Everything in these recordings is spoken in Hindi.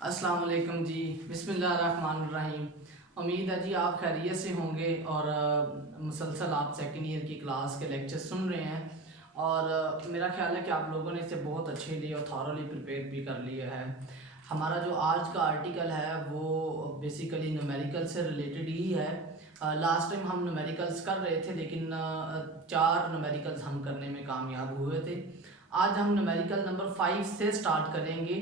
अस्सलाम वालेकुम जी। बिस्मिल्लाहिर्रहमानिर्रहीम। उम्मीद है जी आप खैरियत से होंगे और मुसलसल आप सेकेंड ईयर की क्लास के लेक्चर सुन रहे हैं और मेरा ख्याल है कि आप लोगों ने इसे बहुत अच्छे लिए और थॉरली प्रिपेयर भी कर लिया है। हमारा जो आज का आर्टिकल है वो बेसिकली न्यूमेरिकल से रिलेटेड ही है। लास्ट टाइम हम न्यूमेरिकल्स कर रहे थे लेकिन 4 न्यूमेरिकल्स हम करने में कामयाब हुए थे। आज हम न्यूमेरिकल नंबर 5 से स्टार्ट करेंगे।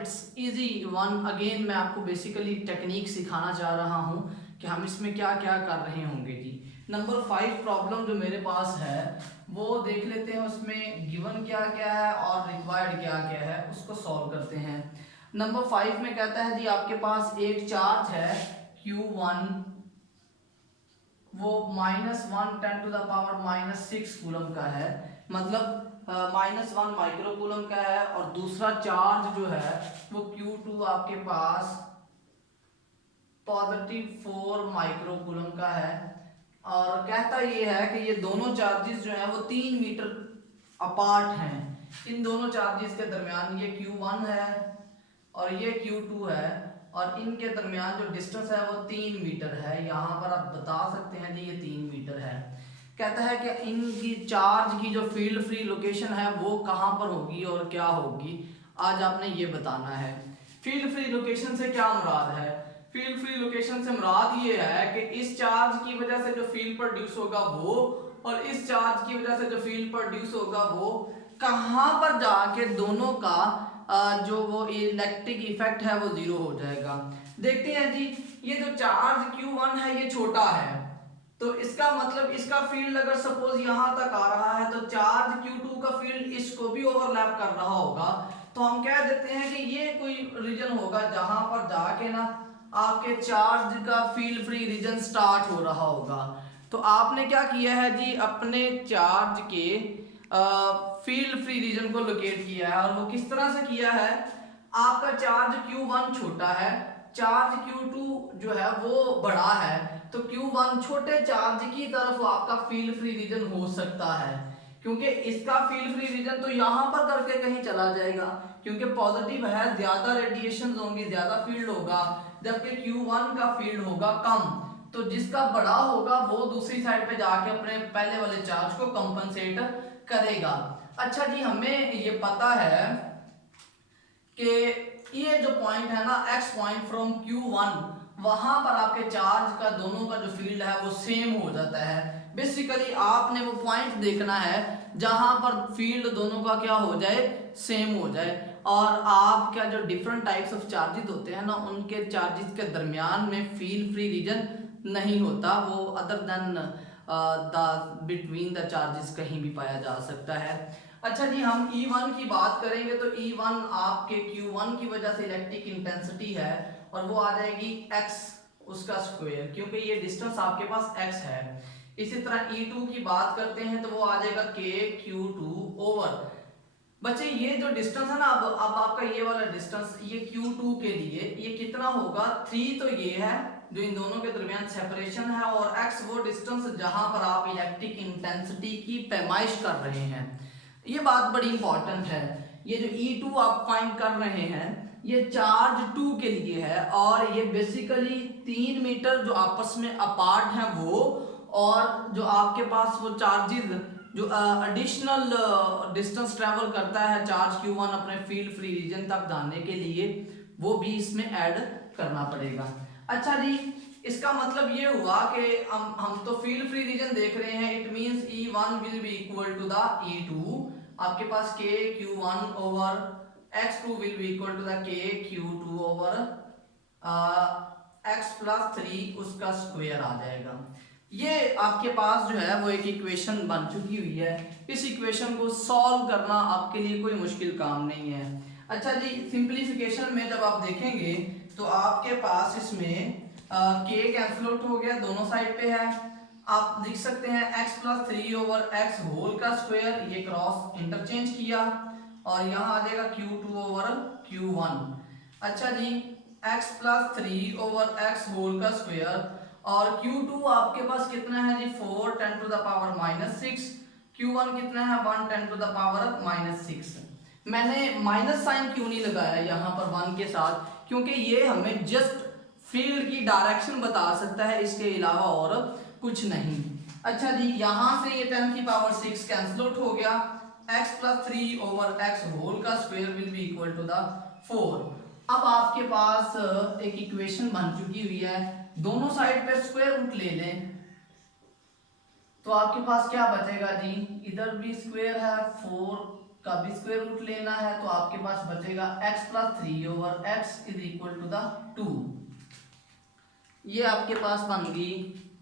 It's easy one. अगेन मैं आपको बेसिकली टेक्निक सिखाना चाह रहा हूँ कि हम इसमें क्या क्या कर रहे होंगे जी। नंबर 5 प्रॉब्लम जो मेरे पास है वो देख लेते हैं, उसमें गिवन क्या क्या है और रिक्वायर्ड क्या क्या है उसको सॉल्व करते हैं। नंबर 5 में कहता है जी आपके पास एक चार्ज है Q1, वो -1 × 10⁻⁻6 कूलम का है, मतलब -1 माइक्रो कूलम का है। और दूसरा चार्ज जो है वो Q2 आपके पास +4 माइक्रो कूलम का है। और कहता ये है कि ये दोनों चार्जेस जो है वो 3 मीटर अपार्ट हैं। इन दोनों चार्जेस के दरमियान ये Q1 है और ये Q2 है और इनके दरमियान जो डिस्टेंस है वो 3 मीटर है। यहाँ पर आप बता सकते हैं जी ये 3 मीटर है। कहता है कि इनकी चार्ज की जो फील्ड फ्री लोकेशन है वो कहाँ पर होगी और क्या होगी, आज आपने ये बताना है। फील्ड फ्री लोकेशन से क्या मुराद है? फील्ड फ्री लोकेशन से मुराद ये है कि इस चार्ज की वजह से जो फील्ड प्रोड्यूस होगा वो और इस चार्ज की वजह से जो फील्ड प्रोड्यूस होगा वो कहाँ पर जाके दोनों का जो वो इलेक्ट्रिक इफेक्ट है वो जीरो हो जाएगा। देखते हैं जी, ये जो चार्ज Q1 है ये छोटा है, तो इसका मतलब इसका फील्ड अगर सपोज यहां तक आ रहा है तो चार्ज Q2 का फील्ड इसको भी ओवरलैप कर रहा होगा। तो हम कह देते हैं कि ये कोई रीजन होगा जहां पर जाके ना आपके चार्ज का फील्ड फ्री रीजन स्टार्ट हो रहा होगा। तो आपने क्या किया है जी, अपने चार्ज के फील्ड फ्री रीजन को लोकेट किया है। और वो किस तरह से किया है? आपका चार्ज Q1 छोटा है, चार्ज Q2 जो है वो बड़ा है, तो Q1 छोटे चार्ज की तरफ आपका फील्ड फ्री रीजन हो सकता है, क्योंकि इसका फील्ड फ्री रीजन तो यहां पर करके कहीं चला जाएगा, क्योंकि पॉजिटिव है, ज्यादा रेडिएशन होंगी, ज्यादा फील्ड होगा, जबकि Q1 का फील्ड होगा कम। तो जिसका बड़ा होगा वो दूसरी साइड पे जाके अपने पहले वाले चार्ज को कंपनसेट करेगा। अच्छा जी, हमें ये पता है कि ये जो पॉइंट है ना x पॉइंट फ्रॉम Q1, वहां पर आपके चार्ज का दोनों का जो फील्ड है वो सेम हो जाता है। बेसिकली आपने वो पॉइंट देखना है जहां पर फील्ड दोनों का क्या हो जाए, सेम हो जाए। और आपका जो डिफरेंट टाइप्स ऑफ चार्जेस होते हैं ना, उनके चार्जेस के दरमियान में फील्ड फ्री रीजन नहीं होता, वो other than the between the charges कहीं भी पाया जा सकता है। अच्छा जी, हम E1 की बात करेंगे तो E1 आपके Q1 की वजह से इलेक्ट्रिक इंटेंसिटी है और वो आ जाएगी x उसका स्क्वायर, क्योंकि ये डिस्टेंस आपके पास x है। इसी तरह E2 की बात करते हैं तो वो आ जाएगा KQ2 ओवर। बच्चे ये जो डिस्टेंस है ना, अब आपका ये वाला डिस्टेंस ये Q2 के लिए ये कितना होगा, 3 तो ये है जो इन दोनों के दरमियान सेपरेशन है, और x वो डिस्टेंस जहां पर आप इलेक्ट्रिक इंटेंसिटी की पैमाइश कर रहे हैं। ये बात बड़ी इंपॉर्टेंट है। ये जो E2 आप फाइंड कर रहे हैं ये चार्ज 2 के लिए है और ये बेसिकली 3 मीटर जो आपस में अपार्ट हैं वो, और जो आपके पास वो चार्जेस जो एडिशनल डिस्टेंस ट्रेवल करता है चार्ज Q1 अपने फील्ड फ्री रीजन तक जाने के लिए, वो भी इसमें ऐड करना पड़ेगा। अच्छा जी, इसका मतलब ये हुआ कि हम तो फील्ड फ्री रीजन देख रहे हैं, it means E1 will be equal to the E2। आपके पास KQ1 over x2 will be equal to the KQ2 over x plus 3 उसका स्क्वायर आ जाएगा। ये आपके पास जो है वो एक इक्वेशन बन चुकी हुई है। इस इक्वेशन को सॉल्व करना आपके लिए कोई मुश्किल काम नहीं है। अच्छा जी, सिंप्लीफिकेशन में जब आप देखेंगे तो आपके पास इसमें k कैंसिल आउट हो गया, दोनों साइड पे है। आप लिख सकते हैं x plus 3 over x whole का स्क्वायर, ये क्रॉस इंटरचेंज किया और यहाँ आ जाएगा Q2 ओवर Q1। अच्छा जी, x plus 3 over x whole का स्क्वायर और Q2 आपके पास कितना है जी, 4 10 टू द पावर -6, Q1 कितना है 1 10 टू द पावर -6। मैंने माइनस साइन क्यों नहीं लगाया यहाँ पर 1 के साथ, क्योंकि ये हमें जस्ट फील्ड की डायरेक्शन बता सकता है, इसके अलावा और कुछ नहीं। अच्छा जी, यहाँ से ये 10 की पावर 6 कैंसिल आउट हो गया, x plus 3 over x whole का square will be equal to the 4। अब आपके पास एक इक्वेशन बन चुकी हुई है, दोनों साइड पे स्क्वायर रूट ले लें तो आपके पास क्या बचेगा जी, इधर भी स्क्वायर है, 4 का भी स्क्वायर रूट लेना है, तो आपके पास बचेगा x plus 3 over x is equal to the 2। ये आपके पास बन गई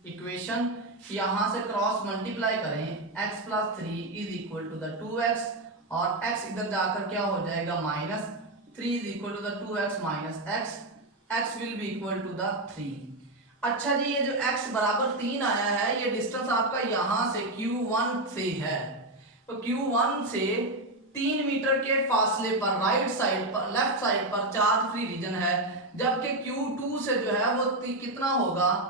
इक्वेशन। यहां से क्रॉस मल्टीप्लाई करें, x plus 3 is equal to the 2x और x इधर जाकर क्या हो जाएगा minus 3 is equal to the 2x minus x will be equal to the 3। अच्छा जी, ये जो x बराबर 3 आया है, ये डिस्टेंस आपका यहां से q1 से है, तो q1 से 3 मीटर के फासले पर राइट साइड पर लेफ्ट साइड पर चार्ज फ्री रीजन है, जबकि q2 से जो है वो कितना होगा,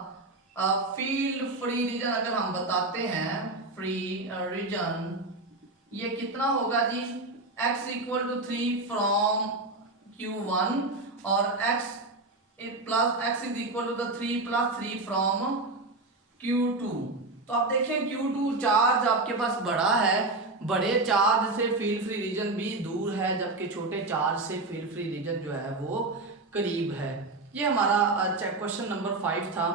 फील्ड फ्री रीजन अगर हम बताते हैं फ्री रीजन, ये कितना होगा जी, x equal to 3 from q1 और x plus x is equal to the 3 plus 3 from q2। तो आप देखें q2 चार्ज आपके पास बड़ा है, बड़े चार्ज से फील्ड फ्री रीजन भी दूर है, जबकि छोटे चार्ज से फील्ड फ्री रीजन जो है वो करीब है। ये हमारा चेक क्वेश्चन नंबर 5 था,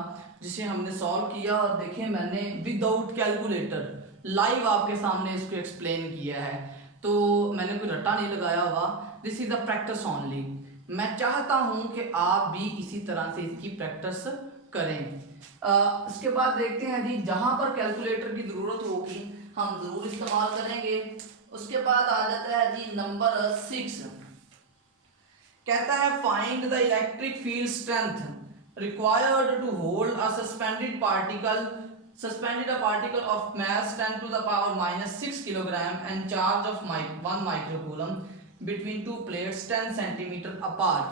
जिसे हमने सॉल्व किया और देखिए मैंने विदाउट कैलकुलेटर लाइव आपके सामने इसको एक्सप्लेन किया है, तो मैंने कोई रट्टा नहीं लगाया हुआ, this is the practice only. मैं चाहता हूं कि आप भी इसी तरह से इसकी प्रैक्टिस करें। इसके बाद देखते हैं जी, जहां पर कैलकुलेटर की जरूरत होगी हम जरूर इस्तेमाल करेंगे। उसके बाद आ जाता है जी नंबर 6, कहता है find the electric field strength required to hold a suspended a particle of mass 10 to the power minus 6 kilogram and charge of 1 microcoulomb between two plates 10 centimeter apart।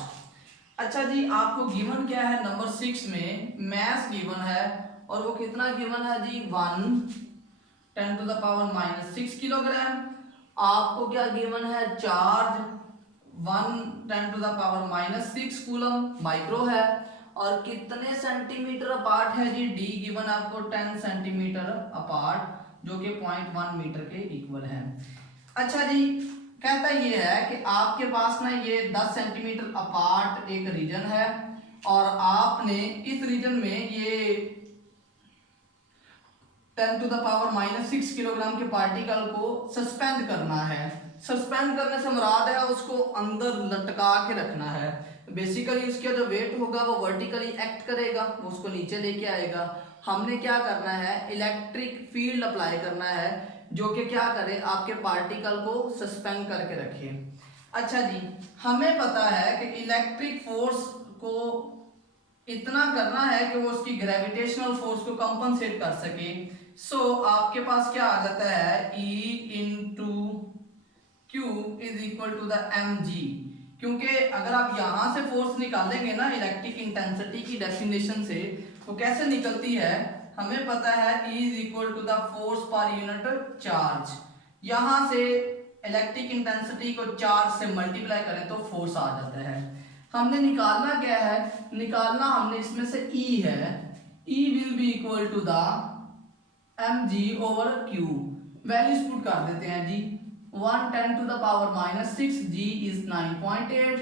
अच्छा जी, आपको गिवन क्या है, नंबर 6 में मैस गिवन है और वो कितना गिवन है जी, 1 10 to the power minus 6 kilogram. आपको क्या गिवन है, charge 1 10 to the power minus 6 coulomb micro है, और कितने सेंटीमीटर अपार्ट है जी, डी गिवन आपको 10 सेंटीमीटर अपार्ट, जो कि 0.1 मीटर के इक्वल है। अच्छा जी, कहता ये है कि आपके पास ना ये 10 सेंटीमीटर अपार्ट एक रीजन है और आपने इस रीजन में ये 10 to the power minus 6 kilogram के पार्टिकल को सस्पेंड करना है। सस्पेंड करने से मुराद है उसको अंदर लटका के रखना है। बेसिकली उसका जो वेट होगा वो वर्टिकली एक्ट करेगा, वो उसको नीचे लेके आएगा। हमने क्या करना है, इलेक्ट्रिक फील्ड अप्लाई करना है जो कि क्या करे, आपके पार्टिकल को सस्पेंड करके रखे। अच्छा जी, हमें पता है कि इलेक्ट्रिक फोर्स को इतना करना है कि वो उसकी ग्रेविटेशनल फोर्स को कंपनसेट कर सके। सो आपके पास क्या आ जाता है, E into Q is equal to the mg, क्योंकि अगर आप यहां से फोर्स निकालेंगे ना इलेक्ट्रिक इंटेंसिटी की डेफिनेशन से, वो कैसे निकलती है, हमें पता है E is equal to the force per unit charge. यहां से इलेक्ट्रिक इंटेंसिटी को चार्ज से मल्टीप्लाई करें तो फोर्स आ जाता है। हमने निकालना क्या है, निकालना हमने इसमें से E है, E will be equal to the mg over q। Values put कर देते हैं जी, 1 10 to the power minus 6, g is 9.8,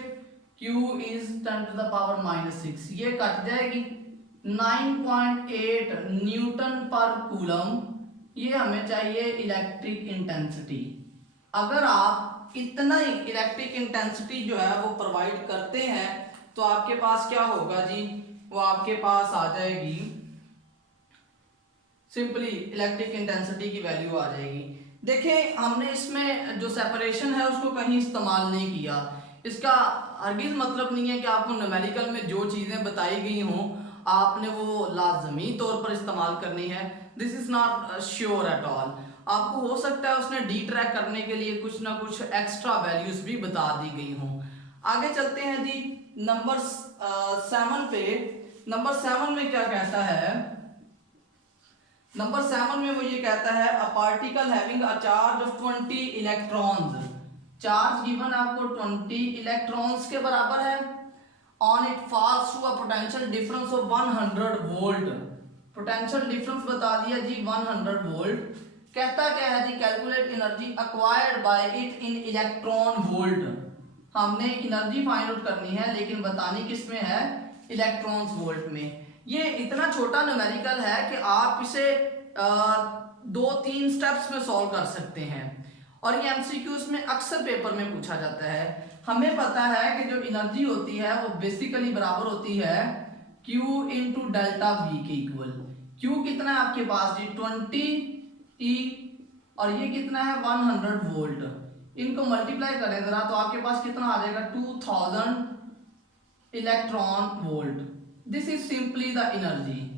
q is 10 to the power minus 6, ये कट जाएगी। 9.8 न्यूटन पर कूलम, ये हमें चाहिए इलेक्ट्रिक इंटेंसिटी। अगर आप इतना ही इलेक्ट्रिक इंटेंसिटी जो है वो प्रोवाइड करते हैं तो आपके पास क्या होगा जी, वो आपके पास आ जाएगी सिंपली इलेक्ट्रिक इंटेंसिटी की वैल्यू आ जाएगी। देखें, हमने इसमें जो सेपरेशन है उसको कहीं इस्तेमाल नहीं किया। इसका हरगिज़ मतलब नहीं है कि आपको न्यूमेरिकल में जो चीज़ें बताई गई हों आपने वो लाजमी तौर पर इस्तेमाल करनी है। This is not sure at all. आपको हो सकता है उसने डी ट्रैक करने के लिए कुछ ना कुछ एक्स्ट्रा वैल्यूज भी बता दी गई हों। आगे चलते हैं जी नंबर 7 पे। नंबर 7 में क्या कहता है, नंबर 7 में वो ये कहता है a particle having a charge of 20 electrons charge given आपको 20 इलेक्ट्रॉन्स के बराबर है। On it falls to a potential difference of 100 volt. Potential difference बता दिया जी 100 वोल्ट। कहता क्या है जी, calculate energy acquired by it in electron volt. हमने एनर्जी फाइंड आउट करनी है, लेकिन बतानी किस में है, इलेक्ट्रॉन्स वोल्ट में। ये इतना छोटा न्यूमेरिकल है कि आप इसे 2-3 स्टेप्स में सॉल्व कर सकते हैं, और ये एमसीक्यूज में अक्सर पेपर में पूछा जाता है। हमें पता है कि जो एनर्जी होती है वो बेसिकली बराबर होती है Q इंटू डेल्टा V के इक्वल। Q कितना है आपके पास जी 20E, और ये कितना है 100 वोल्ट। इनको मल्टीप्लाई करें जरा तो आपके पास कितना आ जाएगा 2000 electron volt. This is simply the energy.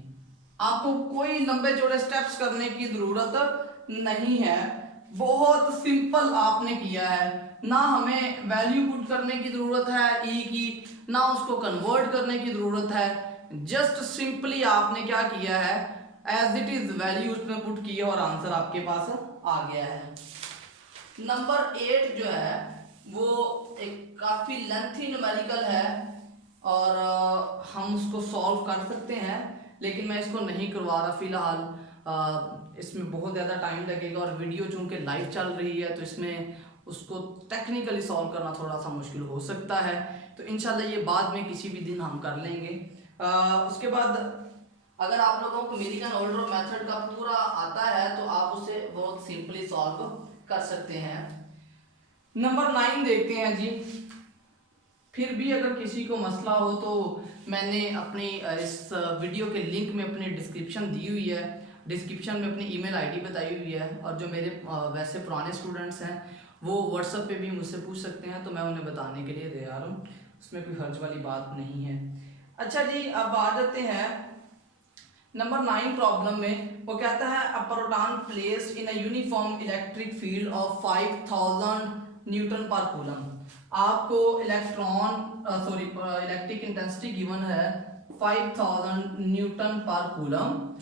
आपको कोई लंबे चौड़े स्टेप्स करने की जरूरत नहीं है, बहुत सिंपल आपने किया है। ना हमें वैल्यू पुट करने की जरूरत है ई की, ना उसको कन्वर्ट करने की जरूरत है। जस्ट सिंपली आपने क्या किया है, एज इट इज वैल्यू उसमें पुट की है और आंसर आपके पास आ गया है। नंबर 8 जो है वो एक काफी लेंथी न्यूमेरिकल है, और हम उसको सॉल्व कर सकते हैं, लेकिन मैं इसको नहीं करवा रहा फिलहाल। इसमें बहुत ज़्यादा टाइम लगेगा, और वीडियो चूंकि लाइव चल रही है तो इसमें उसको टेक्निकली सॉल्व करना थोड़ा सा मुश्किल हो सकता है। तो इंशाल्लाह ये बाद में किसी भी दिन हम कर लेंगे। उसके बाद अगर आप लोगों को अमेरिकन ऑर्डर मेथड का पूरा आता है तो आप उसे बहुत सिंपली सॉल्व कर सकते हैं। नंबर 9 देखते हैं जी। फिर भी अगर किसी को मसला हो तो मैंने अपनी इस वीडियो के लिंक में अपनी डिस्क्रिप्शन दी हुई है, डिस्क्रिप्शन में अपनी ईमेल आईडी बताई हुई है, और जो मेरे वैसे पुराने स्टूडेंट्स हैं वो व्हाट्सएप पे भी मुझसे पूछ सकते हैं, तो मैं उन्हें बताने के लिए तैयार हूँ, उसमें कोई हर्ज वाली बात नहीं है। अच्छा जी, अब आ जाते हैं नंबर 9 प्रॉब्लम में। वो कहता है a proton placed in a uniform electric field of 5000 newton per coulomb. आपको इलेक्ट्रिक इंटेंसिटी गिवन है 5000 न्यूटन पर कूलम,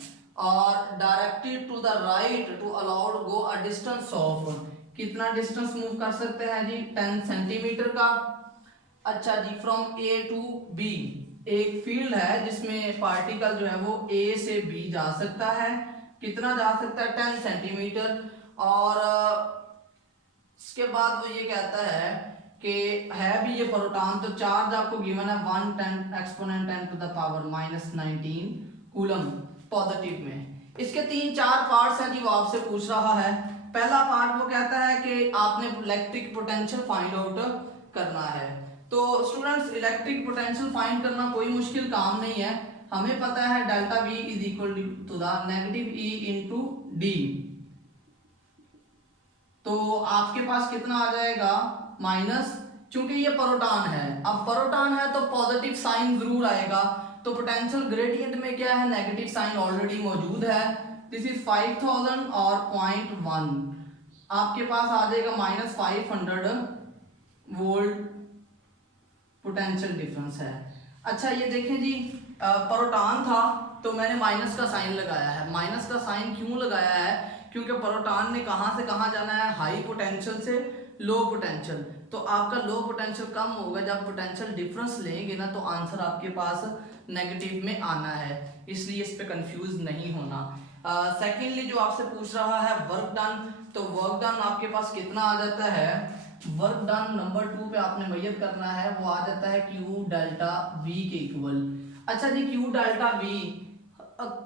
और directed to the right to allowed go a distance of, कितना डिस्टेंस मूव कर सकते हैं जी 10 सेंटीमीटर का। अच्छा जी, फ्रॉम ए टू बी, एक फील्ड है जिसमें पार्टिकल जो है वो ए से बी जा सकता है, कितना जा सकता है 10 सेंटीमीटर। और इसके बाद वो ये कहता है कि है भी ये प्रोटॉन, तो चार्ज आपको गिवन है 1 exponent 10 to the power -19 coulomb positive में। इसके 3-4 पार्ट्स हैं जी, वो आपसे पूछ रहा है। पहला पार्ट वो कहता है कि आपने इलेक्ट्रिक पोटेंशियल फाइंड आउट करना है। तो स्टूडेंट्स, इलेक्ट्रिक पोटेंशियल फाइंड करना कोई मुश्किल काम नहीं है। हमें पता है delta V is equal to the negative E into D. तो आपके पास कितना आ जाएगा माइनस, चूंकि ये प्रोटॉन है, अब प्रोटॉन है तो पॉजिटिव साइन जरूर आएगा, तो पोटेंशियल ग्रेडियंट में क्या है, नेगेटिव साइन ऑलरेडी मौजूद है। दिस इज 5000 और 0.1, आपके पास आ जाएगा -500 वोल्ट पोटेंशियल डिफरेंस है। अच्छा ये देखें जी, प्रोटॉन था तो मैंने माइनस का साइन लगाया है। माइनस का साइन क्यों लगाया है, क्योंकि प्रोटॉन ने कहां से कहां जाना है, हाई पोटेंशियल से लो पोटेंशियल। तो आपका लो पोटेंशियल कम होगा, जब पोटेंशियल डिफरेंस लेंगे ना तो आंसर आपके पास नेगेटिव में आना है, इसलिए इस पे कंफ्यूज नहीं होना। सेकेंडली जो आपसे पूछ रहा है वर्क डन, तो वर्क डन आपके पास कितना आ जाता है, वर्क डन नंबर 2 पे आपने मैयर करना है, वो आ जाता है Q डेल्टा V के इक्वल। अच्छा जी, Q डेल्टा V,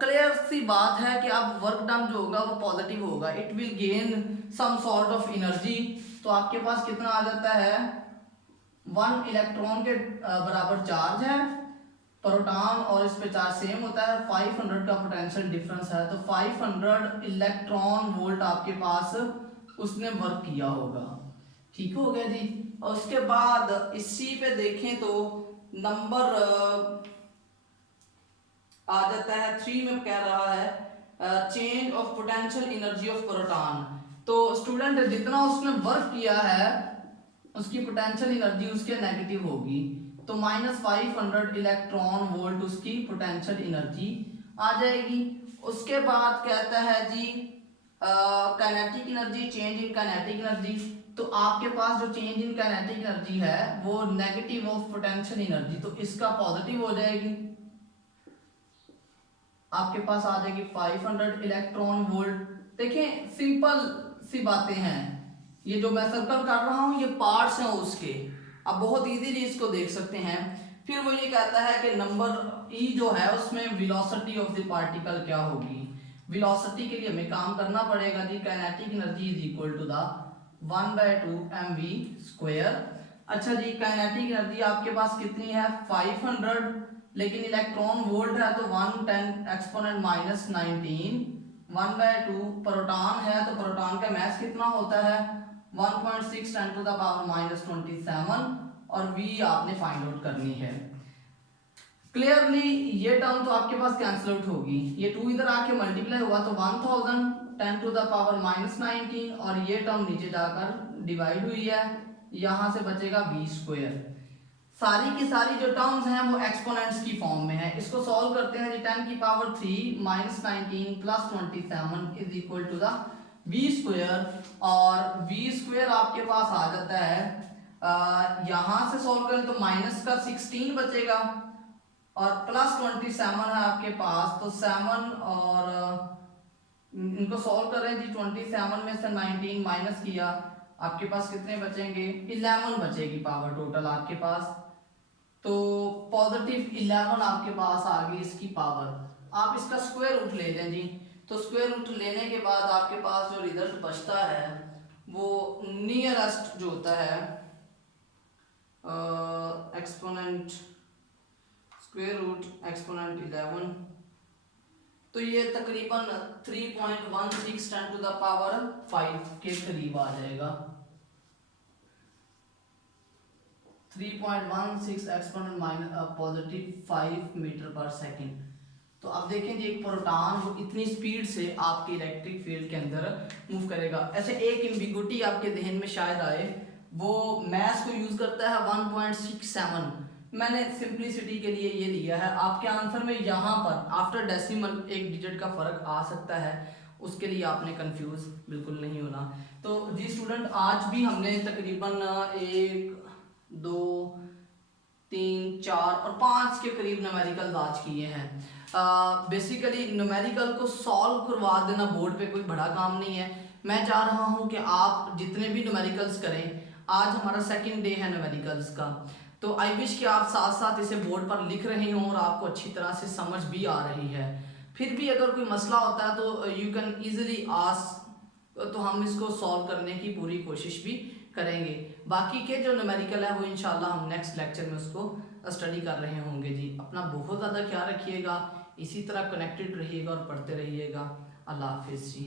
क्लियर सी बात है कि अब वर्क डन जो होगा वो पॉजिटिव होगा, it will gain some sort of energy. तो आपके पास कितना आ जाता है, 1 इलेक्ट्रॉन के बराबर चार्ज है, प्रोटॉन और इस पे चार्ज सेम होता है, 500 का पोटेंशियल डिफरेंस है, तो 500 इलेक्ट्रॉन वोल्ट आपके पास उसने वर्क किया होगा। ठीक हो गया जी। और उसके बाद इसी पे देखें तो नंबर आ जाता है 3 में, कह रहा है change of potential energy of proton. तो स्टूडेंट जितना उसने वर्क किया है उसकी पोटेंशियल एनर्जी उसके नेगेटिव होगी, तो -500 इलेक्ट्रॉन वोल्ट उसकी पोटेंशियल एनर्जी आ जाएगी। उसके बाद कहता है जी kinetic energy, change in kinetic energy, तो आपके पास जो चेंज इन काइनेटिक एनर्जी है वो नेगेटिव ऑफ पोटेंशियल एनर्जी, तो इसका पॉजिटिव हो जाएगी, आपके पास आ जाएगी 500 इलेक्ट्रॉन वोल्ट। देखें सिंपल सी बातें हैं, ये जो मैं सर्कल कर रहा हूं ये पार्ट्स हैं उसके, आप बहुत इजीली इसको देख सकते हैं। फिर वो ये कहता है कि नंबर ई जो है उसमें वेलोसिटी ऑफ द पार्टिकल क्या होगी। वेलोसिटी के लिए हमें काम करना पड़ेगा जी, kinetic energy is equal to the 1/2 mv²। अच्छा जी, काइनेटिक एनर्जी आपके पास कितनी है 500, लेकिन इलेक्ट्रॉन वोल्ट है तो 110 एक्सपोनेंट -19, 1/2 प्रोटॉन है तो प्रोटॉन का मास कितना होता है 1.6 10 टू द पावर -27, और v आपने फाइंड आउट करनी है। क्लियरली ये टर्म तो आपके पास कैंसिल आउट होगी, ये 2 इधर आके मल्टीप्लाई हुआ तो 1000 10 टू द पावर -19, और ये टर्म नीचे जाकर डिवाइड हुई है, यहां से बचेगा v²। सारी की सारी जो टर्म्स हैं वो एक्सपोनेंट्स की फॉर्म में है। इसको सॉल्व करते हैं जी, 10 की power 3 -19 + 27 is equal to the v², और v² आपके पास आ जाता है यहां से सॉल्व करें तो माइनस का 16 बचेगा, और +27 है आपके पास तो 7, और इनको सॉल्व करें जी, 27 में से 19 माइनस किया, आपके पास कितने बचेंगे 11 बचेगी पावर टोटल आपके पास, तो +11 आपके पास आ गई इसकी पावर। आप इसका स्क्वायर रूट ले लें जी, तो स्क्वायर रूट लेने के बाद आपके पास जो रिजल्ट बचता है वो नियरेस्ट जो होता है एक्सपोनेंट स्क्वायर रूट एक्सपोनेंट 11, तो ये तकरीबन 3.16 10 टू द पावर 5 के करीब आ जाएगा। 3.16 एक्सपोनेंट +5 मीटर पर सेकेंड। तो अब देखें जी, एक प्रोटॉन वो इतनी स्पीड से आपके इलेक्ट्रिक फील्ड के अंदर मूव करेगा। ऐसे एक एम्बिगुइटी आपके जहन में शायद आए, वो मैथ्स को यूज करता है 1.67, मैंने सिंपलिसिटी के लिए ये लिया है। आपके आंसर में यहाँ पर आफ्टर डेसिमल एक डिजिट का फर्क आ सकता है, उसके लिए आपने कंफ्यूज बिल्कुल नहीं होना। तो जी स्टूडेंट, आज भी हमने तकरीबन 1 2 3 4 और 5 के करीब न्यूमेरिकल आज किए हैं। बेसिकली न्यूमेरिकल को सॉल्व करवा देना बोर्ड पे कोई बड़ा काम नहीं है। मैं चाह रहा हूँ कि आप जितने भी न्यूमेरिकल्स करें, आज हमारा सेकंड डे है न्यूमेरिकल्स का, तो आई विश कि आप साथ साथ इसे बोर्ड पर लिख रहे हों और आपको अच्छी तरह से समझ भी आ रही है। फिर भी अगर कोई मसला होता है तो यू कैन ईजिली आस्क, तो हम इसको सॉल्व करने की पूरी कोशिश भी करेंगे। बाकी के जो न्यूमेरिकल है वो इंशाल्लाह हम नेक्स्ट लेक्चर में उसको स्टडी कर रहे होंगे जी। अपना बहुत ज़्यादा ख्याल रखिएगा, इसी तरह कनेक्टेड रहिएगा और पढ़ते रहिएगा। अल्लाह हाफिज़ जी।